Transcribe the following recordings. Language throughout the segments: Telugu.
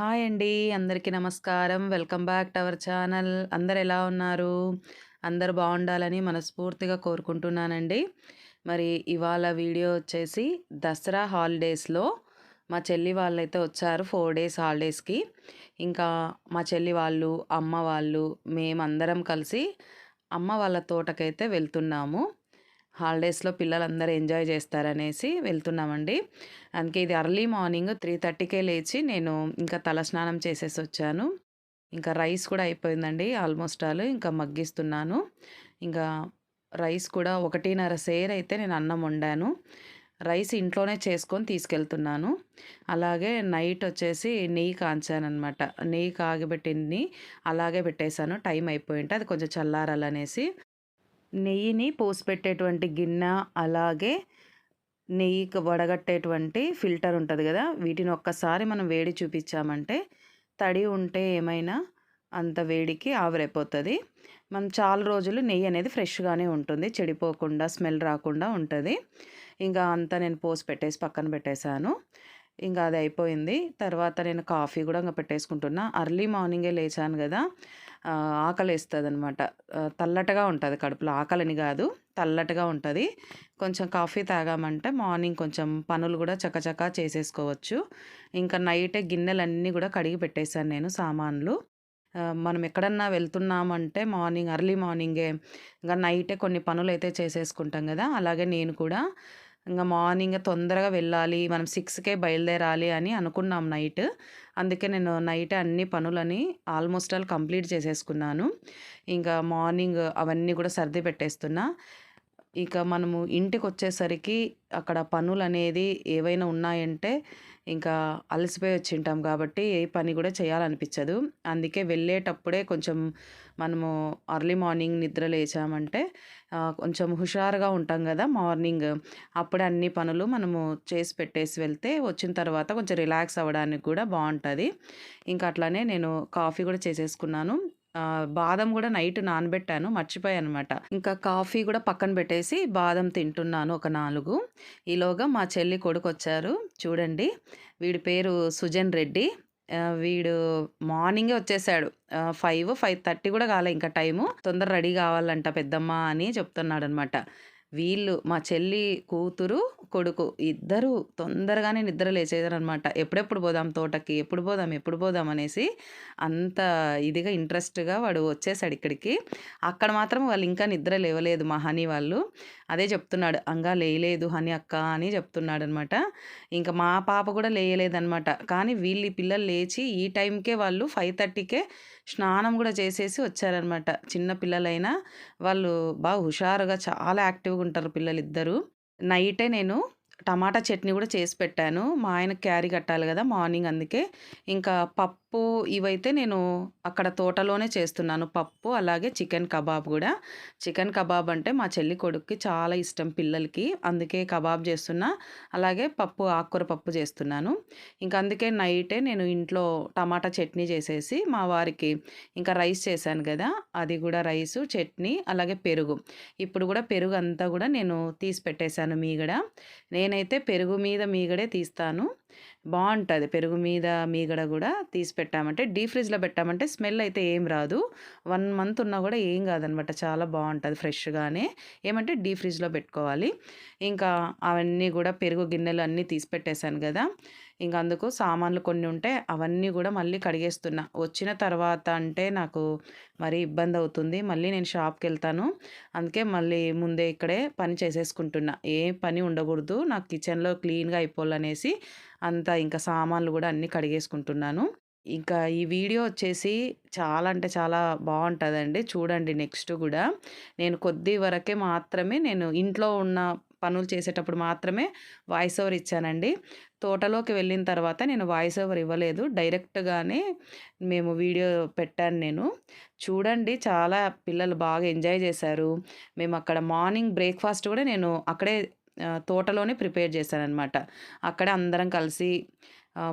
హాయ్ అండి. అందరికీ నమస్కారం. Welcome back to our channel. అందరు ఎలా ఉన్నారు? అందరు బాగుండాలని మనస్ఫూర్తిగా కోరుకుంటున్నానండి. మరి ఇవాళ వీడియో వచ్చేసి దసరా హాలిడేస్‌లో మా చెల్లి వాళ్ళైతే వచ్చారు ఫోర్ డేస్ హాలిడేస్‌కి. ఇంకా మా చెల్లి వాళ్ళు, అమ్మ వాళ్ళు, మేమందరం కలిసి అమ్మ వాళ్ళ తోటకైతే వెళ్తున్నాము. హాలిడేస్‌లో పిల్లలందరూ ఎంజాయ్ చేస్తారనేసి వెళ్తున్నామండి. అందుకే ఇది అర్లీ మార్నింగ్ 3:30కే లేచి నేను ఇంకా తలస్నానం చేసేసొచ్చాను. ఇంకా రైస్ కూడా అయిపోయిందండి ఆల్మోస్ట్ ఆల్. ఇంకా మగ్గిస్తున్నాను. ఇంకా రైస్ కూడా 1:30 సేర్ అయితే నేను అన్నం వండాను. రైస్ ఇంట్లోనే చేసుకొని తీసుకెళ్తున్నాను. అలాగే నైట్ వచ్చేసి నెయ్యి కాంచానమాట నెయ్యి కాగబెట్టింది అలాగే పెట్టేసాను. టైం అయిపోయింటే అది కొంచెం చల్లారాలనేసి. నెయ్యిని పోసిపెట్టేటువంటి గిన్నె, అలాగే నెయ్యికి వడగట్టేటువంటి ఫిల్టర్ ఉంటుంది కదా వీటిని ఒక్కసారి మనం వేడి చూపించామంటే తడి ఉంటే ఏమైనా అంత వేడికి ఆవిరైపోతుంది మనం చాలా రోజులు నెయ్యి అనేది ఫ్రెష్‌గానే ఉంటుంది. చెడిపోకుండా, స్మెల్ రాకుండా ఉంటుంది ఇంకా అంతా నేను పోసి పెట్టేసి పక్కన పెట్టేసాను. ఇంకా అది అయిపోయింది. తర్వాత నేను కాఫీ కూడా ఇంకా పెట్టేసుకుంటున్నా. అర్లీ మార్నింగే లేచాను కదా ఆహ్, అనమాట తల్లటగా ఉంటుంది కడుపులో. ఆకలిని కాదు తల్లటగా ఉంటుంది కొంచెం కాఫీ తాగామంటే మార్నింగ్ కొంచెం పనులు కూడా చకచకా చేసేసుకోవచ్చు. ఇంకా నైటే గిన్నెలన్నీ కూడా కడిగి పెట్టేశాను నేను సామాన్లు. మనం ఎక్కడన్నా వెళ్తున్నామంటే మార్నింగ్ ఎర్లీ మార్నింగే ఇంకా నైటే కొన్ని పనులైతే చేసేసుకుంటాం కదా అలాగే నేను కూడా ఇంకా మార్నింగ్ తొందరగా వెళ్ళాలి. మనం సిక్స్కే బయలుదేరాలి అని అనుకున్నాం నైట్. అందుకే నేను నైట్ అన్ని పనులని ఆల్మోస్ట్ ఆల్ కంప్లీట్ చేసేసుకున్నాను. ఇంకా మార్నింగ్ అవన్నీ కూడా సర్ది పెట్టేస్తున్నా. ఇక మనము ఇంటికి వచ్చేసరికి అక్కడ పనులు అనేది ఏవైనా ఉన్నాయంటే ఇంకా అలసిపోయి వచ్చింటాం కాబట్టి ఏ పని కూడా చేయాలనిపించదు అందుకే వెళ్ళేటప్పుడే కొంచెం మనము అర్లీ మార్నింగ్ నిద్ర లేచామంటే కొంచెం హుషారుగా ఉంటాం కదా మార్నింగ్. అప్పుడే అన్ని పనులు మనము చేసి పెట్టేసి వెళ్తే వచ్చిన తర్వాత కొంచెం రిలాక్స్ అవ్వడానికి కూడా బాగుంటుంది ఇంకా అట్లానే నేను కాఫీ కూడా చేసేసుకున్నాను. బాదం కూడా నైట్ నానబెట్టాను. మర్చిపోయాను అనమాట ఇంకా కాఫీ కూడా పక్కన పెట్టేసి బాదం తింటున్నాను ఒక నాలుగు ఈలోగా మా చెల్లి కొడుకు వచ్చారు చూడండి. వీడి పేరు సుజన్ రెడ్డి. వీడు మార్నింగే వచ్చేసాడు. ఫైవ్ ఫైవ్ థర్టీ కూడా కాలే ఇంకా టైము. తొందర రెడీ కావాలంట పెద్దమ్మ అని చెప్తున్నాడనమాట. వీళ్ళు మా చెల్లి కూతురు, కొడుకు ఇద్దరు తొందరగానే నిద్ర లేచేదారనమాట ఎప్పుడెప్పుడు పోదాం తోటకి, ఎప్పుడు పోదాం, ఎప్పుడు పోదాం అనేసి అంత ఇదిగా ఇంట్రెస్ట్‌గా వాడు వచ్చేసాడు ఇక్కడికి. అక్కడ మాత్రం వాళ్ళు ఇంకా నిద్ర లేవలేదు మా హనీ వాళ్ళు. అదే చెప్తున్నాడు. "అంగా లేయలేదు హని అక్క" అని చెప్తున్నాడనమాట. ఇంకా మా పాప కూడా లేయలేదనమాట. కానీ వీళ్ళు పిల్లలు లేచి ఈ టైంకే వాళ్ళు 5:30కే స్నానం కూడా చేసేసి వచ్చారనమాట. చిన్న పిల్లలైనా వాళ్ళు బాగా హుషారుగా చాలా యాక్టివ్‌గా ఉంటారు పిల్లలు ఇద్దరు నైటే నేను టమాటా చట్నీ కూడా చేసి పెట్టాను. మా ఆయనకి క్యారీ కట్టాలి కదా మార్నింగ్ అందుకే. ఇంకా పప్పు పప్పు ఇవైతే నేను అక్కడ తోటలోనే చేస్తున్నాను. పప్పు అలాగే చికెన్ కబాబ్ కూడా చికెన్ కబాబ్ అంటే మా చెల్లి కొడుక్కి చాలా ఇష్టం పిల్లలకి. అందుకే కబాబ్ చేస్తున్నా. అలాగే పప్పు ఆకుకూర పప్పు చేస్తున్నాను. ఇంక అందుకే నైటే నేను ఇంట్లో టమాటా చట్నీ చేసేసి మా వారికి ఇంకా రైస్ చేశాను కదా అది కూడా రైసు, చట్నీ అలాగే పెరుగు. ఇప్పుడు కూడా పెరుగు అంతా కూడా నేను తీసి పెట్టేశాను మీగడ. నేనైతే పెరుగు మీద మీగడే తీస్తాను. బాగుంటుంది పెరుగు మీద మీగడ కూడా తీసి పెట్టామంటే డీ ఫ్రిడ్జ్‌లో పెట్టామంటే స్మెల్ అయితే ఏం రాదు. వన్ మంత్ ఉన్నా కూడా ఏం కాదనమాట చాలా బాగుంటుంది ఫ్రెష్‌గానే. ఏమంటే డీ ఫ్రిడ్జ్‌లో పెట్టుకోవాలి. ఇంకా అవన్నీ కూడా పెరుగు గిన్నెలు అన్నీ తీసి పెట్టేశాను కదా ఇంక అందుకు సామాన్లు కొన్ని ఉంటే అవన్నీ కూడా మళ్ళీ కడిగేస్తున్నా. వచ్చిన తర్వాత అంటే నాకు మరి ఇబ్బంది అవుతుంది మళ్ళీ నేను షాప్కి వెళ్తాను అందుకే మళ్ళీ ముందే ఇక్కడే పని చేసేసుకుంటున్నా. ఏ పని ఉండకూడదు నాకు కిచెన్‌లో క్లీన్‌గా అయిపోవాలనేసి అంతా ఇంకా సామాన్లు కూడా అన్నీ కడిగేసుకుంటున్నాను. ఇంకా ఈ వీడియో వచ్చేసి చాలా అంటే చాలా బాగుంటుందండి చూడండి నెక్స్ట్ కూడా నేను కొద్ది వరకే మాత్రమే నేను ఇంట్లో ఉన్న పనులు చేసేటప్పుడు మాత్రమే వాయిస్ ఓవర్ ఇచ్చానండి. తోటలోకి వెళ్ళిన తర్వాత నేను వాయిస్ ఓవర్ ఇవ్వలేదు. డైరెక్ట్‌గానే మేము వీడియో పెట్టాను నేను. చూడండి చాలా పిల్లలు బాగా ఎంజాయ్ చేశారు. మేము అక్కడ మార్నింగ్ బ్రేక్‌ఫాస్ట్ కూడా నేను అక్కడే తోటలోనే ప్రిపేర్ చేశానమాట అక్కడే అందరం కలిసి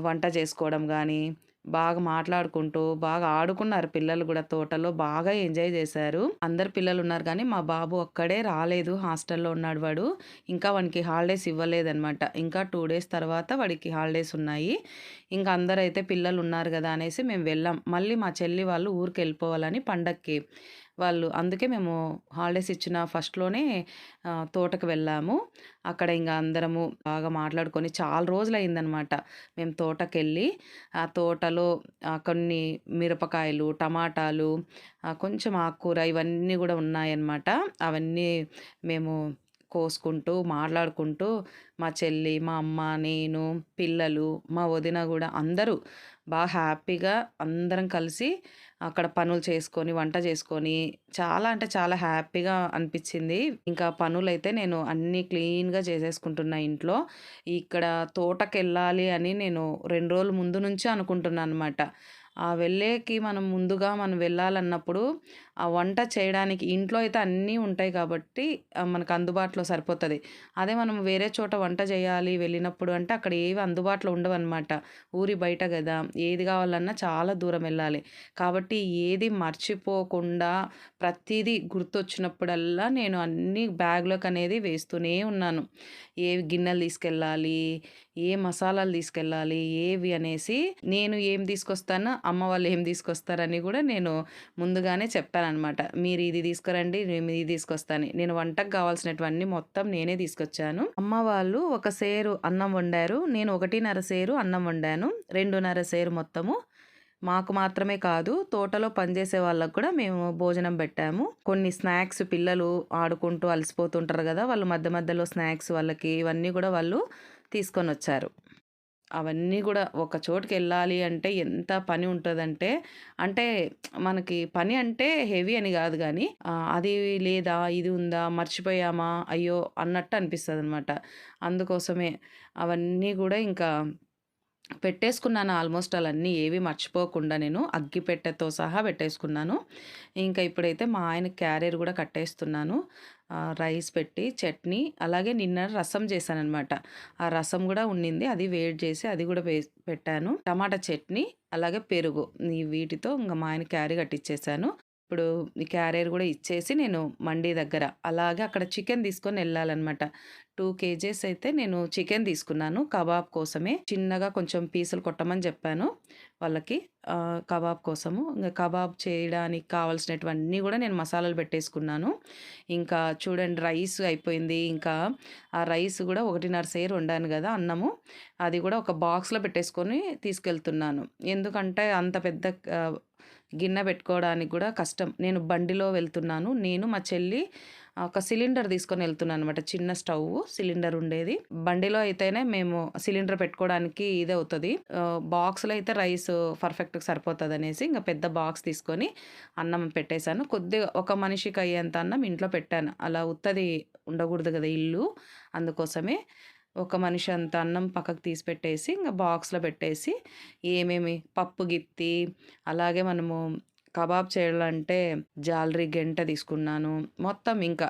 వంట చేసుకోవడం కానీ బాగా మాట్లాడుకుంటూ, బాగా ఆడుకున్నారు పిల్లలు కూడా తోటలో. బాగా ఎంజాయ్ చేశారు అందరు పిల్లలు ఉన్నారు కానీ మా బాబు అక్కడే రాలేదు. హాస్టల్‌లో ఉన్నాడు వాడు. ఇంకా వానికి హాలిడేస్ ఇవ్వలేదనమాట. ఇంకా టూ డేస్ తర్వాత వాడికి హాలిడేస్ ఉన్నాయి. ఇంక అందరైతే పిల్లలున్నారు కదా అనేసి మేము వెళ్ళాం. మళ్ళీ మా చెల్లి వాళ్ళు ఊరికెళ్ళిపోవాలని పండక్కి. వాళ్ళు అందుకే మేము హాలిడేస్ ఇచ్చిన ఫస్ట్‌లోనే తోటకు వెళ్ళాము. అక్కడ ఇంకా అందరము బాగా మాట్లాడుకొని చాలా రోజులయిందనమాట. మేము తోటకెళ్ళి, ఆ తోటలో కొన్ని మిరపకాయలు, టమాటాలు, కొంచెం ఆకుకూర ఇవన్నీ కూడా ఉన్నాయన్నమాట. అవన్నీ మేము కోసుకుంటూ, మాట్లాడుకుంటూ మా చెల్లి, మా అమ్మ, నేను, పిల్లలు, మా వదిన కూడా అందరూ బాగా హ్యాపీగా అందరం కలిసి అక్కడ పనులు చేసుకొని, వంట చేసుకొని చాలా అంటే చాలా హ్యాపీగా అనిపించింది ఇంకా పనులైతే నేను అన్నీ క్లీన్‌గా చేసేసుకుంటున్నా ఇంట్లో. ఇక్కడ తోటకెళ్ళాలి అని నేను రెండు రోజుల ముందు నుంచే అనుకుంటున్నాననమాట. ఆ వెళ్ళేకి మనం ముందుగా మనం వెళ్ళాలన్నప్పుడు, ఆ వంట చేయడానికి ఇంట్లో అయితే అన్నీ ఉంటాయి కాబట్టి మనకు అందుబాటులో సరిపోతుంది అదే మనం వేరే చోట వంట చేయాలి వెళ్ళినప్పుడు అంటే అక్కడ ఏవి అందుబాటులో ఉండవనమాట. ఊరి బయట గదా! ఏది కావాలన్నా చాలా దూరం వెళ్ళాలి. కాబట్టి ఏది మర్చిపోకుండా ప్రతిదీ గుర్తొచ్చినప్పుడల్లా నేను అన్నీ బ్యాగ్‌లోకనేది వేస్తూనే ఉన్నాను. ఏ గిన్నెలు తీసుకెళ్ళాలి, ఏ మసాలాలు తీసుకెళ్ళాలి, ఏవి అనేసి నేను ఏం తీసుకొస్తానో, అమ్మ వాళ్ళు ఏం తీసుకొస్తారని కూడా నేను ముందుగానే చెప్పాను చెప్పాననమాట. మీరు ఇది తీసుకురండి, నేను ఇది తీసుకొస్తాను నేను వంటకు కావాల్సినటువన్నీ మొత్తం నేనే తీసుకొచ్చాను. అమ్మ వాళ్ళు ఒక సేరు అన్నం వండారు. నేను 1:30 సేరు అన్నం వండాను. 2:30 సేరు మొత్తము మాకు మాత్రమే కాదు, తోటలో పనిచేసే వాళ్ళకు కూడా మేము భోజనం పెట్టాము కొన్ని స్నాక్స్ పిల్లలు ఆడుకుంటూ అలసిపోతుంటారు కదా వాళ్ళు మధ్య మధ్యలో స్నాక్స్ వాళ్ళకి ఇవన్నీ కూడా వాళ్ళు తీసుకొని వచ్చారు అవన్నీ కూడా ఒక చోటుకి వెళ్ళాలి అంటే ఎంత పని ఉంటుందంటే అంటే మనకి పని అంటే హెవీ అని కాదు కానీ అది లేదా, ఇది ఉందా, మర్చిపోయామా, అయ్యో! అన్నట్టు అనిపిస్తుంది అనమాట అందుకోసమే అవన్నీ కూడా ఇంకా పెట్టేసుకున్నాను ఆల్మోస్ట్ అవన్నీ ఏవి మర్చిపోకుండా నేను. అగ్గిపెట్టెతో సహా పెట్టేసుకున్నాను. ఇంకా ఇప్పుడైతే మా ఆయన క్యారియర్ కూడా కట్టేస్తున్నాను. రైస్ పెట్టి, చట్నీ అలాగే నిన్న రసం చేశాననమాట. ఆ రసం కూడా ఉండింది. అది వేడి చేసి అది కూడా పెట్టాను. టమాటా చట్నీ, అలాగే పెరుగు. ఈ వీటితో ఇంకా మా ఆయన క్యారీ కట్టిచ్చేశాను. ఇప్పుడు ఈ క్యారియర్ కూడా ఇచ్చేసి నేను మండీ దగ్గర అలాగే అక్కడ చికెన్ తీసుకొని వెళ్ళాలన్నమాట టూ కేజీస్ అయితే నేను చికెన్ తీసుకున్నాను కబాబ్ కోసమే. చిన్నగా కొంచెం పీసులు కొట్టమని చెప్పాను వాళ్ళకి. కబాబ్ కోసము. ఇంకా కబాబ్ చేయడానికి కావాల్సినటువన్నీ కూడా నేను మసాలాలు పెట్టేసుకున్నాను. ఇంకా చూడండి రైస్ అయిపోయింది. ఇంకా ఆ రైస్ కూడా ఒకటిన్నర సేర్ వండాను కదా అన్నము. అది కూడా ఒక బాక్స్‌లో పెట్టేసుకొని తీసుకెళ్తున్నాను. ఎందుకంటే అంత పెద్ద గిన్నె పెట్టుకోవడానికి కూడా కష్టం. నేను బండిలో వెళ్తున్నాను. నేను, మా చెల్లి ఒక సిలిండర్ తీసుకొని వెళ్తున్నానమాట చిన్న స్టవ్వు సిలిండర్ ఉండేది. బండిలో అయితేనే మేము సిలిండర్ పెట్టుకోవడానికి ఇది అవుతుంది బాక్స్‌లో అయితే రైస్ పర్ఫెక్ట్‌గా సరిపోతుందనేసి ఇంకా పెద్ద బాక్స్ తీసుకొని అన్నం పెట్టేశాను. కొద్దిగా ఒక మనిషికి అయ్యేంత అన్నం ఇంట్లో పెట్టాను. అలా ఉత్తది ఉండకూడదు కదా ఇల్లు. అందుకోసమే ఒక మనిషి అంత అన్నం పక్కకు తీసి పెట్టేసి ఇంకా బాక్స్‌లో పెట్టేసి ఏమేమి పప్పు గిత్తి, అలాగే మనము కబాబ్ చేయాలంటే జాలరీ గంట తీసుకున్నాను. మొత్తం ఇంకా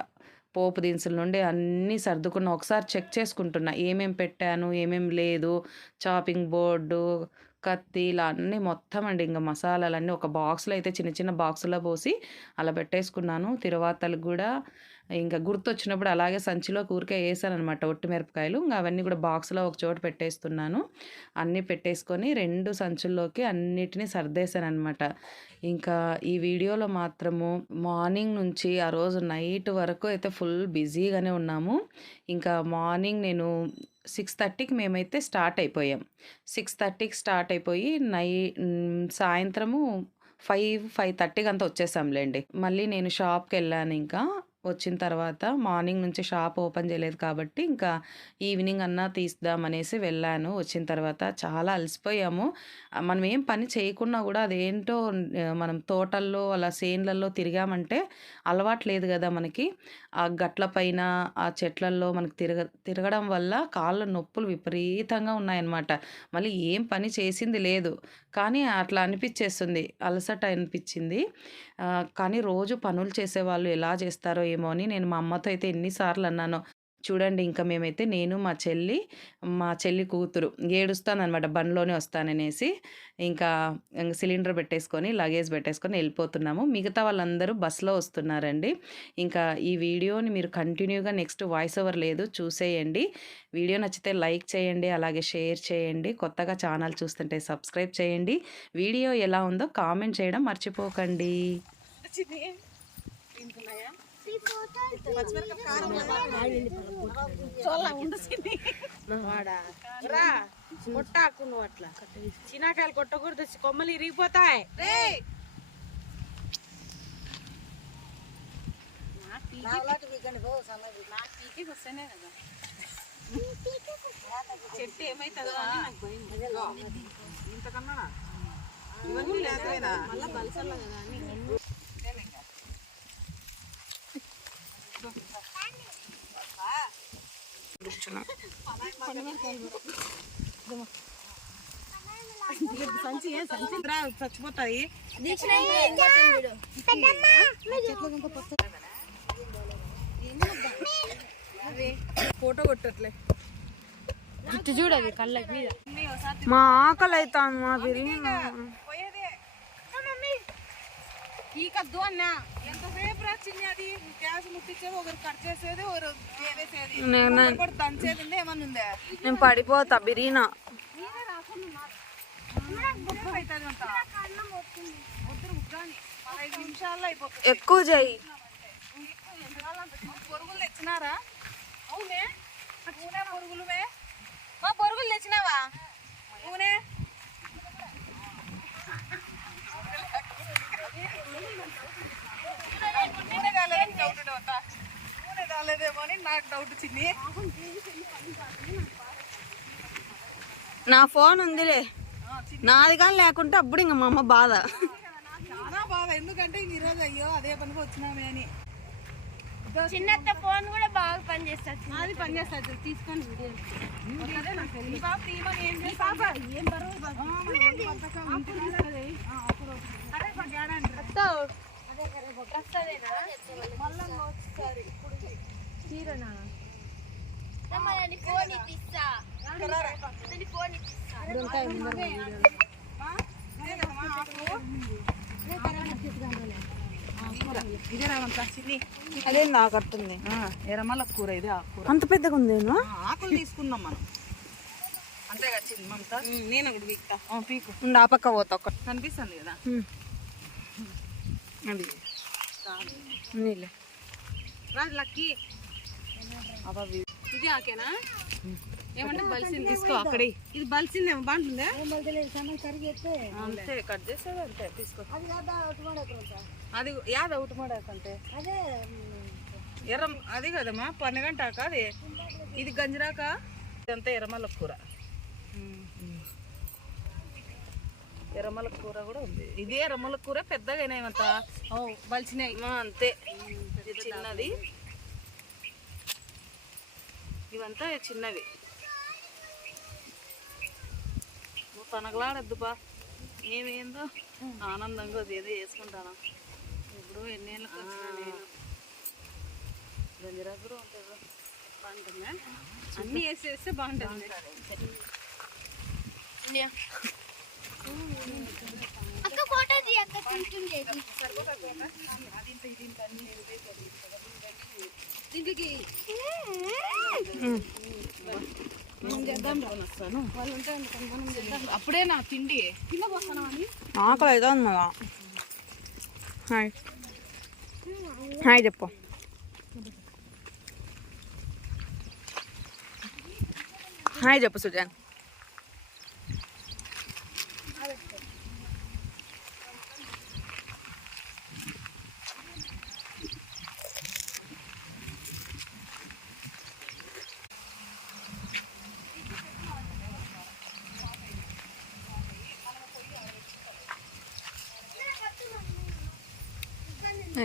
పోపు దినుసుల నుండి అన్నీ సర్దుకున్న. ఒకసారి చెక్ చేసుకుంటున్నా. ఏమేం పెట్టాను, ఏమేం లేదు, చాపింగ్ బోర్డు, కత్తి ఇలా అన్నీ మొత్తం అండి ఇంకా మసాలాలన్నీ ఒక బాక్స్‌లో అయితే చిన్న చిన్న బాక్సులో పోసి అలా పెట్టేసుకున్నాను. తిరువాతలకు కూడా ఇంకా గుర్తొచ్చినప్పుడు అలాగే సంచిలో ఊరికే అనమాట ఒట్టి మిరపకాయలు. ఇంకా అవన్నీ కూడా బాక్స్‌లో ఒక చోట పెట్టేస్తున్నాను. అన్నీ పెట్టేసుకొని రెండు సంచుల్లోకి అన్నిటిని సర్దేశాననమాట. ఇంకా ఈ వీడియోలో మాత్రము మార్నింగ్ నుంచి ఆ రోజు నైట్ వరకు అయితే ఫుల్ బిజీగానే ఉన్నాము. ఇంకా మార్నింగ్ నేను 6:30కి మేమైతే స్టార్ట్ అయిపోయాం. 6:30కి స్టార్ట్ అయిపోయి నై సాయంత్రము ఫైవ్ ఫైవ్ థర్టీకి అంతా వచ్చేసాంలేండి మళ్ళీ నేను షాప్కి వెళ్ళాను ఇంకా వచ్చిన తర్వాత మార్నింగ్ నుంచి షాప్ ఓపెన్ చేయలేదు కాబట్టి ఇంకా ఈవినింగ్ అన్నా తీద్దామనేసి వెళ్ళాను. వచ్చిన తర్వాత చాలా అలసిపోయాము. మనం ఏం పని చేయకున్నా కూడా అదేంటో మనం తోటల్లో అలా సేన్లలో తిరిగామంటే అలవాటు లేదు మనకి. ఆ గట్ల పైన, ఆ చెట్లల్లో మనకు తిరగ తిరగడం వల్ల కాళ్ళ నొప్పులు విపరీతంగా ఉన్నాయన్నమాట. మళ్ళీ ఏం పని చేసింది లేదు. కానీ అట్లా అనిపించేస్తుంది అలసట అనిపించింది కానీ రోజు పనులు చేసేవాళ్ళు ఎలా చేస్తారో ఏమో అని నేను మా అమ్మతో అయితే ఎన్నిసార్లు అన్నాను. చూడండి ఇంకా మేమైతే నేను మా చెల్లి మా చెల్లి కూతురు ఏడుస్తానమాట బండ్లోనే వస్తాననేసి. ఇంకా సిలిండర్ పెట్టేసుకొని లగేజ్ పెట్టేసుకొని వెళ్ళిపోతున్నాము. మిగతా వాళ్ళందరూ బస్లో వస్తున్నారండి. ఇంకా ఈ వీడియోని మీరు కంటిన్యూగా నెక్స్ట్ వాయిస్ ఓవర్ లేదు చూసేయండి. వీడియో నచ్చితే లైక్ చేయండి అలాగే షేర్ చేయండి. కొత్తగా ఛానల్ చూస్తుంటే సబ్స్క్రైబ్ చేయండి. వీడియో ఎలా ఉందో కామెంట్ చేయడం మర్చిపోకండి. కొట్టాకు నువ్వు అట్లా. చిన్నకాయలు కొట్టకూడదు కొమ్మలు ఇరిగిపోతాయి. చెట్టు ఏమైతుందో అని భయం. మళ్ళా బలసల్ల కదా సంచి సంచి చచ్చిపోతాయి ఫోటో కొట్టట్లే జుట్టు చూడదు కళ్ళకి మీద మా ఆకలి అవుతాను మా బిర్యానీ ఈకద్దు అన్న ఎంతసేపు రా చిన్ని అది గ్యాస్ ముట్టించేది ఒకరు కట్ చేసేది ఒకరు వేసేది. ఒకరు దంచేది ఉందా ఏమన్నా ఉందా నేను పడిపోతా బిరీనా. ఎక్కువ చెయ్యి పొరుగులు తెచ్చినారా? అవునే. మా పొరుగులు తెచ్చినావా? నూనె నూనె కాలేదని డౌట్ డౌట్ నూనె కాలేదేమో అని నాకు డౌట్ వచ్చింది. నా ఫోన్ ఉందిలే. నాది కానీ లేకుంటే అప్పుడు ఇంక మా అమ్మ బాధ. చాలా బాగా ఎందుకంటే ఈరోజు అయ్యో అదే పనికి వచ్చినామే అని. చిన్నత్త ఫోన్ కూడా బాగా పనిచేస్తుంది. అది పని చేస్తుంది? తీసుకొని వీడియో దాని ఫోన్ దాని ఫోన్ అదే నాకు కట్టుంది ఎర్రమల్ల కూర ఇది ఆకుకూర అంత పెద్దగా ఉందేను ఆ, ఆకులు తీసుకుందాం మనం అంతే కదా మమత నేను ఒకటి ఆ, పీకు. ఉండు, ఆ పక్క పోతా కనిపిస్తుంది కదా? అది. నీళ్ళే రాజు లక్కీ. ఇది ఆకేనా? ఏమంటే బలిసింది. తీసుకో అక్కడే. ఇది బలిసిందేమో బాగుంటుందా? అంతే కట్ చేసేది అంతే తీసుకో. అది యాద ఉటుమాడాకంటే ఎర్ర అది కదమ్మా పన్నెగంటాక అది ఇది గంజిరాక? ఇదంతా ఎర్రమల్ల కూర. ఎర్రమల్ల కూర కూడా ఉంది. ఇది ఎర్రమల్ల కూర పెద్దగా ఏమంత బలిసినాయి అంతే. చిన్నది. ఇవంతా చిన్నవి. నువ్వు తనగలాడద్దు బా ఏమేందో? ఆనందంగా అది ఏదో వేసుకుంటాను ఇప్పుడు ఎన్నేళ్ళకి వచ్చినా నేను. గంజిరా కూడా ఉంటుంది బాగుంటుందా? అన్నీ వేసేస్తే బాగుంటుంది. అక్క ఫోటో తీ అక్క తింటుంది దీనికి అప్పుడే నా తిండి. ఆకలి అయితే ఉంది మళ్ళా. హాయ్. హాయ్ చెప్పు. హాయ్ చెప్పు సుజాన్.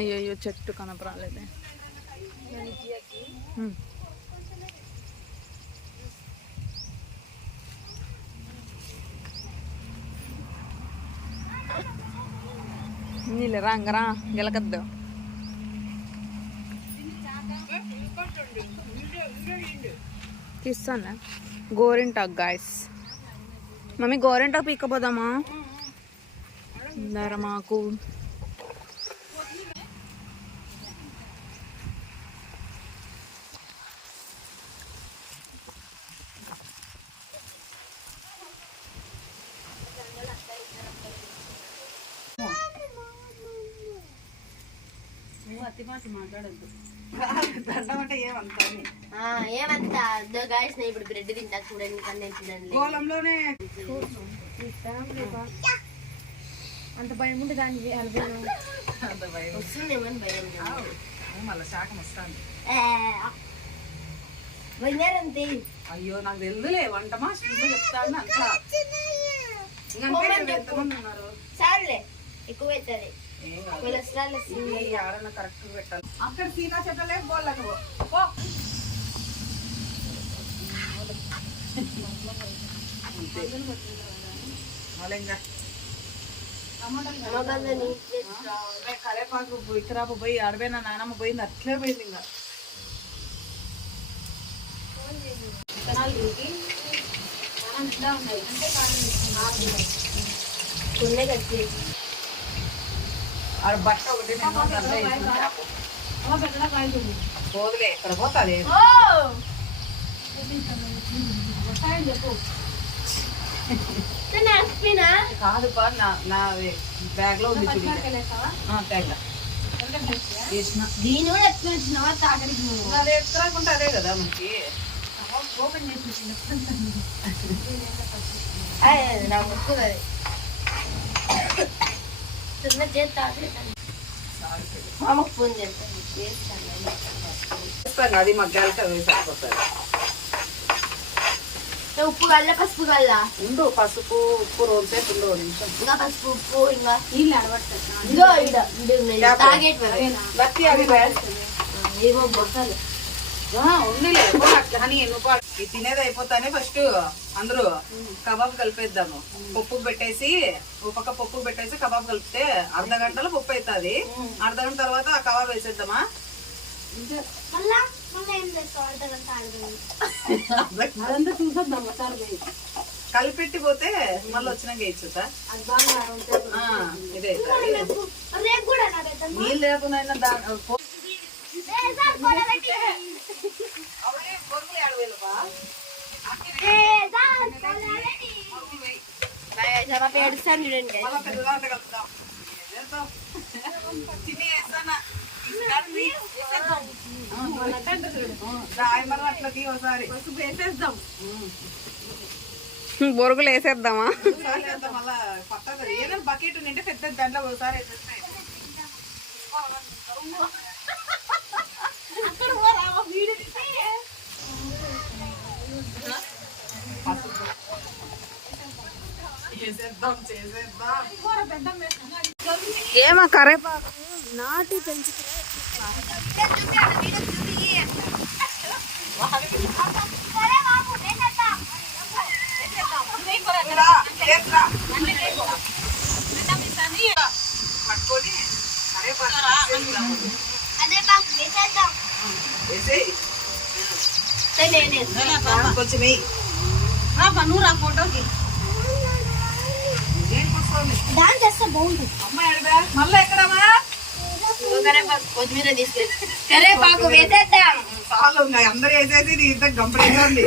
అయ్యో చెట్టు కనపరాలేదే. నీళ్ళు రంగరా గెలకద్దు. తీస్తాను? గోరింటాక్ గాయస్ మమ్మీ గోరింటాక్ పీక్కపోదామా? దండం అంటే ఏమంతా అని. ఏమంతా? గాయస్ నేను ఇప్పుడు బ్రెడ్ తింటా చూడండి తినండి అంత భయం ఉంటే దాన్ని అంత భయం. వస్తుందేమని భయం ఆవు. మళ్ళా శాఖం వస్తాను పోయినారంతే అయ్యో నాకు తెలుదులే వంట మాస్టర్ చెప్తాను అంతా. సార్లే ఎక్కువ అవుతుంది. ఆడన కరెక్ట్ పెట్టాలి అక్కడ సీనా చెట్టలే ఇంకా ఏ కరేపాకు ఇక్కరాపు పోయి ఆడపోయిన నానమ్మ పోయింది అట్లే పోయింది ఇంకా. ఉన్నాయి. కట్టి ఆడ బట్ట ఒకటి. పోదులే ఇక్కడ పోతుంది? కాదు నా నా బ్యాగ్లో ఉంది చూడు. దీని కూడా ఎట్లా వచ్చినావా తాగడికి నువ్వు. అది ఎత్తురాకుంటే అదే కదా మనకి. అయ్య, నా ముక్కు అది చిన్న చేస్తా మామకు ఫోన్ చేస్తాను చేస్తాను. అది మగ్గాలకి అవి సరిపోతుంది ఉప్పు కల్ల పసుపు కల్ల ఉండు పసుపు ఉప్పు రోజు సేపు ఉండు నిమిషం. ఇంకా పసుపు ఉప్పు ఇంకా నీళ్ళు అడబడతా అవి. ఏమో బొక్కలు. ఆ, ఉందిలే అట్లా అని. ఇది తినేది అయిపోతానే ఫస్ట్ అందరూ కబాబ్ కలిపేద్దాము. పప్పు పెట్టేసి ఒక పక్క పప్పు పెట్టేసి కబాబ్ కలిపితే అర్ధ గంటలో పప్పు అవుతుంది అర్ధ గంట తర్వాత ఆ కబాబ్ వేసేద్దామా? కలిపెట్టి పోతే మళ్ళీ వచ్చినాక వేయచ్చుతా ఇదే నీళ్ళు లేకుండా దా- పో- సార్ ఫోటో పెట్టి అవే బొరుగులు ఏడవేలుపా. ఏ, సార్, ఫోటో పెట్టి. ఏడుస్తాను చూడండి మళ్ళా పెద్ద దాంట్లో కలుపుతాం. ఏం చేస్తాం? తిని వేస్తానా? కలిపి వేసేద్దాం. ఆ, రాయమరం అట్లా తీ ఒకసారి వేసేద్దాం బొరుగులు వేసేద్దామా? ఒకసారి ఏదైనా బకెట్ నింటే పెద్ద దాంట్లో ఒకసారి వేసేస్తే. ఏమా కరేపాకు నాటి పెంచుకు సరే బాబు వేసేద్దాం. రా, చేద్దా. పట్టుకొని కరివేపాకు వేసేద్దాము. అదే బాబు వేసేద్దాం వేసేయ్. సరే, నేను వేస్తాను. కొంచెం వెయ్యి నువ్వు రా ఫోటోకి దాని చేస్తే బాగుంటుంది అమ్మాయి అడిగా మళ్ళీ ఎక్కడమ్మా? కరేపాకు కొత్తిమీర తీసుకెళ్ళి. కరేపాకు వేసేద్దాం. చాలు ఇంకా అందరూ వేసేసి నీ ఇంత గంపడేస్తుంది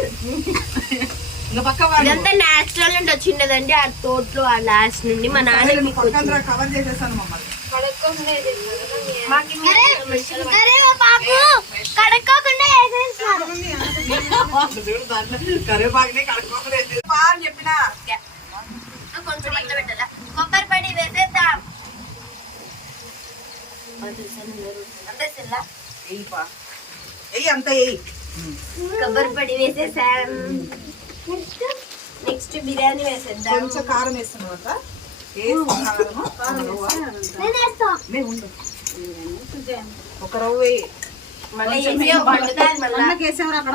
ఇంకా పక్క వాడు. ఇదంతా నేచురల్ నుండి వచ్చిండదండి ఆ తోటలో ఆ లాస్ట్ నుండి. మా నాన్న కవర్ చేసేస్తాను మమ్మల్ని. కడుక్కోకుండా చెప్పినా. కొంచెం పెట్టాలా? పడి వేసేద్దాం. కొబ్బరి పొడి వేసేసాం. నెక్స్ట్ బిర్యానీ వేసేద్దాం. కొంచెం కారం వేస్తున్నావు అక్క? వేసి కారము? రవ్వ. లే, ఉండు. ఒక రవ్వ వెయ్యి మళ్ళీ వేసి వండుతాను మళ్ళీ.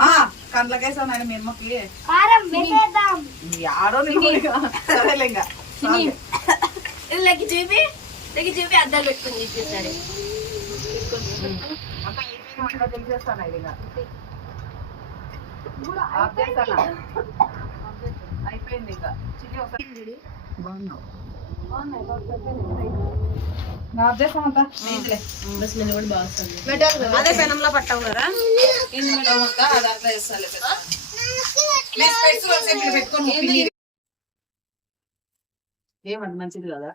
ఆ, కండ్లకేసావు నాయన మీ అమ్మకి. కారం వేసేద్దాం. ఆడో నీకు సరేలే ఇంకా. చాలు. లెక్కి చూపి లెక్కి చూపి అద్దాలు పెట్టుకుని ఇది చేస్తానా అయిపోయింది ఇంకా చిన్ని ఒకసారి బాగున్నావు అదే పెనంలో పట్టావు కదా? ఇది మేడం అంతా అదంతా వేస్తాలే కదా ఏమండి మంచిది కదా?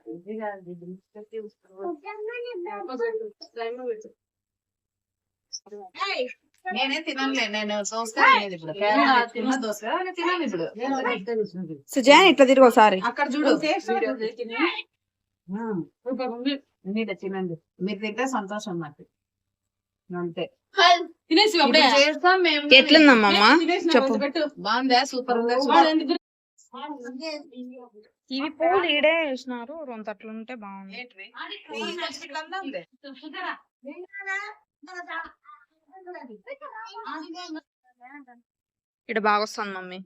నేనే తిననులే నేను తినేది ఇప్పుడు. సుజాన్ ఇట్లా తిరిగి ఒకసారి. అక్కడ చూడు. నీట తినండి. మీరు తింటే సంతోషం నాకు. అంతే. తినేసి ఇప్పుడు చేస్తాం మేము. ఎట్లుందమ్మా? చెప్పు. బాగుందా? సూపర్ ఉందా? సూపర్. ఇవి పూలు ఈడే వేసినారు రొంత అట్లుంటే బాగుంది. ఇక్కడ బాగా వస్తుంది మమ్మీ.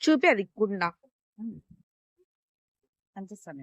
చూపి అది గుండ. కనిపిస్తాను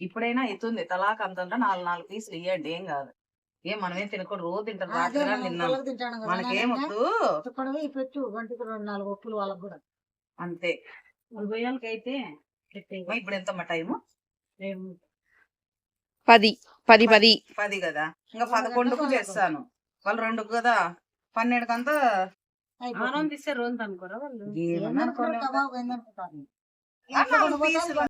ఇప్పుడైనా ఇస్తుంది తలాక్ అంత నాలుగు నాలుగు పీసులు ఇవ్వండి ఏం కాదు. ఏం మనమేం తినకూడదు. రోజు తింటారు. రాత్రి తిన్నాం. పెట్టు. గంటకు రెండు నాలుగు ఒప్పులు వాళ్ళకి కూడా. అంతే. మా ఇప్పుడు ఎంత మా టైము పది. పది పది. పది. కదా. ఇంకా పదకొండుకు చేస్తాను. వాళ్ళు రెండుకు కదా. పన్నెండుకంతా ఆనందిస్తే రోజు అనుకోరా వాళ్ళు?